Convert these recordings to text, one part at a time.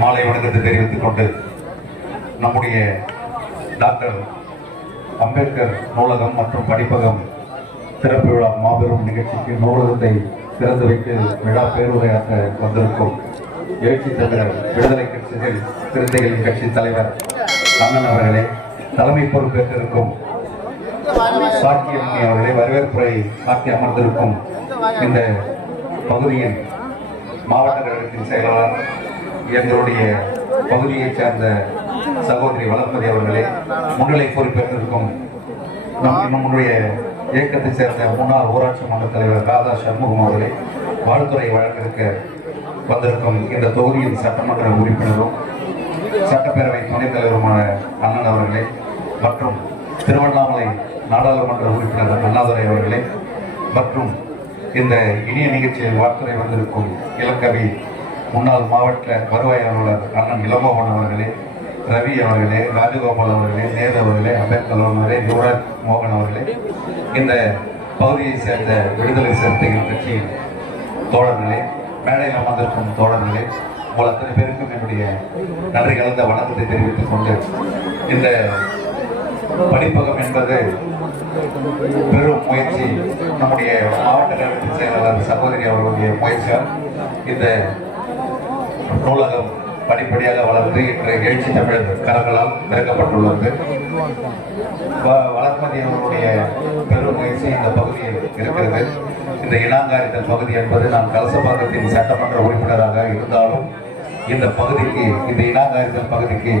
மாலை வணக்கத்தை தெரிவித்துக் கொண்டு நம்முடைய டாக்டர் அம்பேத்கர் நூலகம் மற்றும் படிப்பகம் திறப்பு விழா மாபெரும் நிகழ்ச்சிக்கு நூலகத்தை திறந்து வைத்து விழா பேருரையாற்ற வந்திருக்கும் எழுச்சி தமிழர் விடுதலை கட்சிகள் சிறுத்தைகளின் கட்சி தலைவர் அண்ணன் அவர்களே, தலைமை பொறுப்பேற்றிருக்கும் சாக்கியமணி அவர்களை, வரவேற்புரை ஆற்றி அமர்ந்திருக்கும் இந்த பகுதியின் மாவட்ட கழகத்தின் செயலாளர், எங்களுடைய பகுதியைச் சேர்ந்த சகோதரி வளர்மதி அவர்களே, முன்னிலை பொறுப்பேற்றிருக்கும் நம்முடைய இயக்கத்தை சேர்ந்த முன்னாள் ஊராட்சி மன்ற தலைவர் ராதா சண்முகம் அவர்களே, வாழ்த்துறை வழங்கிருக்க வந்திருக்கும் இந்த தொகுதியின் சட்டமன்ற உறுப்பினரும் சட்டப்பேரவை துணைத் தலைவருமான அண்ணன் அவர்களே மற்றும் திருவண்ணாமலை நாடாளுமன்ற உறுப்பினர் அண்ணாதுரை அவர்களே மற்றும் இந்த இனிய நிகழ்ச்சியில் வாழ்த்துறை வந்திருக்கும் இளங்கவி முன்னாள் மாவட்ட வருவாய் அலுவலர் அண்ணன் இளமோகன் அவர்களே, ரவி அவர்களே, ராஜகோபால் அவர்களே, நேரு அவர்களே, அம்பேத்கர் அவர்களே, யுவராஜ் மோகன் அவர்களே, இந்த பகுதியை சேர்ந்த விடுதலை சிறுத்தைகள் கட்சியின் தோழர்களே, மேடையில் அமர்ந்திருக்கும் தோழர்களே, உங்கள் அத்தனை பேருக்கும் என்னுடைய நன்றி கலந்த வணக்கத்தை தெரிவித்துக் கொண்டு, இந்த படிப்பகம் என்பது பெரும் முயற்சி, நம்முடைய மாவட்ட கழகத்தின் செயலாளர் சகோதரி அவர்களுடைய முயற்சியால் இந்த நூலகம் படிப்படியாக வளர்ந்து இன்று எழுச்சி தமிழர் கரங்களால் திறக்கப்பட்டுள்ளது. வளர்மதி அவர்களுடைய பெரும் முயற்சி இந்த பகுதியில் இருக்கிறது. இந்த இனாங்காரித்தல் பகுதி என்பது நான் கலசபாக்கத்தின் சட்டமன்ற உறுப்பினராக இருந்தாலும் இந்த பகுதிக்கு, இந்த இனாங்காரித்தல் பகுதிக்கு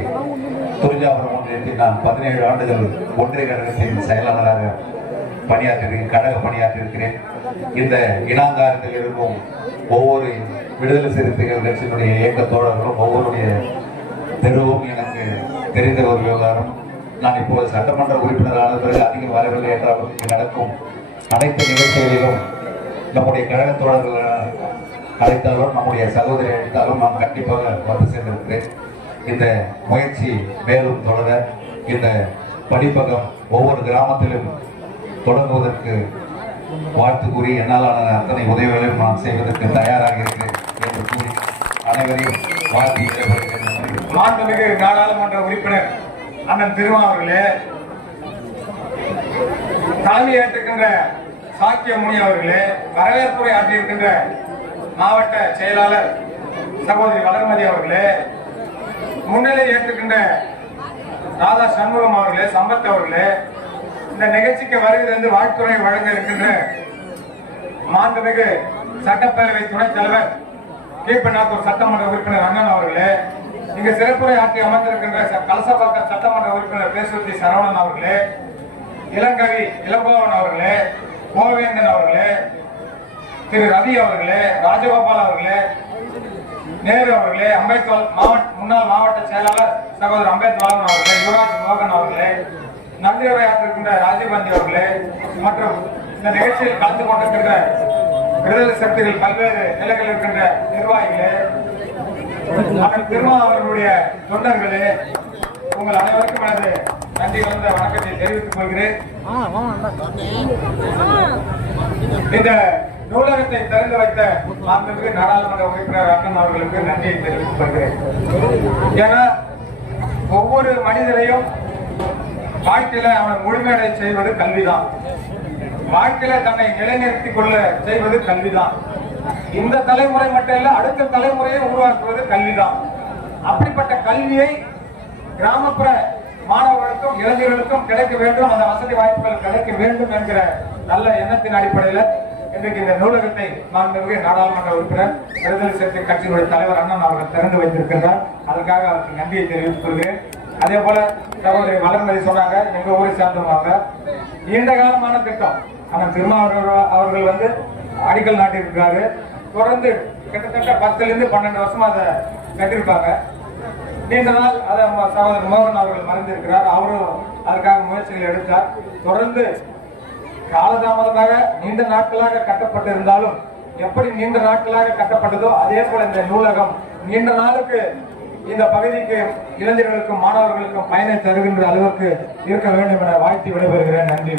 துரிஜாபுரம் ஒன்றியத்தில் நான் 17 ஆண்டுகள் ஒன்றிய கழகத்தின் செயலாளராக கழக பணியாற்றிருக்கிறேன். இந்த இனாங்காரத்தில் இருக்கும் ஒவ்வொரு விடுதலை சிறுத்தைகள் கட்சியினுடைய இயக்க தோழர்களும் ஒவ்வொருடைய தெருவும் எனக்கு தெரிந்த ஒரு விவகாரம். நான் இப்போது சட்டமன்ற உறுப்பினரான பிறகு அதிகம் வரவில்லை என்றாலும் இங்கு நடக்கும் அனைத்து நிகழ்ச்சிகளிலும் நம்முடைய கழக தோழர்கள் அழைத்தாலும் நம்முடைய சகோதரி அழைத்தாலும் நான் கண்டிப்பாக வந்து சேர்ந்திருக்கிறேன். இந்த முயற்சி மேலும் தொடர இந்த படிப்பகம் ஒவ்வொரு கிராமத்திலும் தொடங்குவதற்கு வாழ்த்து கூறி என்னாலான அத்தனை உதவிகளையும் நான் செய்வதற்கு தயாராக இருக்கிறேன் என்று கூறி அனைவரையும் வாழ்த்து. மாண்புமிகு நாடாளுமன்ற உறுப்பினர் அண்ணன் திருமா அவர்களே, தலைமையேற்றுக்கின்ற சாக்கியமணி அவர்களே, வரவேற்புரை ஆற்றியிருக்கின்ற மாவட்ட செயலாளர் சகோதரி வளர்மதி அவர்களே, முன்னிலை ஏற்றுக்கின்ற ராதா சண்முகம் அவர்களே, சம்பத் அவர்களே, இந்த நிகழ்ச்சிக்கு வருகிறது வாழ்த்துறை வழங்க இருக்கின்ற மாண்புமிகு சட்டப்பேரவை துணைத் தலைவர் கீழ்பண்ணாத்தூர் சட்டமன்ற உறுப்பினர் அண்ணன் அவர்களே, இங்கு சிறப்புரை ஆற்றி அமர்ந்திருக்கின்ற கலசபாக்கம் சட்டமன்ற உறுப்பினர் பேசுவதி சரவணன் அவர்களே, இளங்கவி இளங்கோவன் அவர்களே, கோவேந்தன் அவர்களே, திரு ரவி அவர்களே, ராஜகோபால் அவர்களே, நேரு அவர்களே, அம்பேத்கர் முன்னாள் மாவட்ட செயலாளர் சகோதரர் அம்பேத்கர் அவர்களே, யுவராஜ் மோகன் அவர்களே, நன்றியுரையாற்றிருக்கின்ற ராஜீவ்காந்தி அவர்களே மற்றும் இந்த நிகழ்ச்சியில் கலந்து கொண்டிருக்கின்ற விடுதலை சிறுத்தைகள் பல்வேறு நிலைகளில் இருக்கின்ற நிர்வாகிகளே, திருமா அவர்களுடைய தொண்டர்களே, உங்கள் அனைவருக்கும் எனது நன்றி கலந்த வணக்கத்தை தெரிவித்துக் கொள்கிறேன். இந்த நூலகத்தை திறந்து வைத்த மாண்புமிகு நாடாளுமன்ற உறுப்பினர் அண்ணன் அவர்களுக்கு நன்றியை தெரிவித்துக் கொள்கிறேன். ஏன்னா ஒவ்வொரு மனிதரையும் வாழ்க்கையில அவன் முழுமையடை செய்வது கல்விதான். வாழ்க்கையில தன்னை நிலைநிறுத்திக் கொள்ள செய்வது கல்விதான். இந்த தலைமுறை மட்டும் இல்ல, அடுத்த தலைமுறையை உருவாக்குவது கல்விதான். அப்படிப்பட்ட கல்வியை கிராமப்புற மாணவர்களுக்கும் இளைஞர்களுக்கும் கிடைக்க வேண்டும், அந்த வசதி வாய்ப்புகள் கிடைக்க வேண்டும் என்கிற நல்ல எண்ணத்தின் அடிப்படையில் இன்றைக்கு இந்த நூலகத்தை மாண்புமிகு நாடாளுமன்ற உறுப்பினர் விடுதலை சிறுத்தை கட்சியினுடைய தலைவர் அண்ணன் அவர்கள் திறந்து வைத்திருக்கின்றார். அதற்காக அவருக்கு நன்றியை தெரிவித்துக் கொள்கிறேன். அதே போல சகோதரி வளர்மதி சொன்னாங்க, எங்க ஊரை சேர்ந்தவங்க நீண்ட காலமான திட்டம். ஆனால் திருமாவளவன் அவர்கள் வந்து அடிக்கல் நாட்டியிருக்கிறாரு. தொடர்ந்து கிட்டத்தட்ட 10-12 வருஷமா அதை கட்டியிருப்பாங்க. நீண்ட நாள் அதை சகோதரர் மோகன் அவர்கள் மறந்திருக்கிறார். அவரும் அதற்காக முயற்சிகள் எடுத்தார். தொடர்ந்து காலதாமதமாக நீண்ட நாட்களாக கட்டப்பட்டிருந்தாலும் எப்படி நீண்ட நாட்களாக கட்டப்பட்டதோ அதே போல இந்த நூலகம் நீண்ட நாளுக்கு இந்த பகுதிக்கு இளைஞர்களுக்கும் மாணவர்களுக்கும் பயனை தருகின்ற அளவுக்கு இருக்க வேண்டும் என வாழ்த்தி விடைபெறுகிறேன். நன்றி.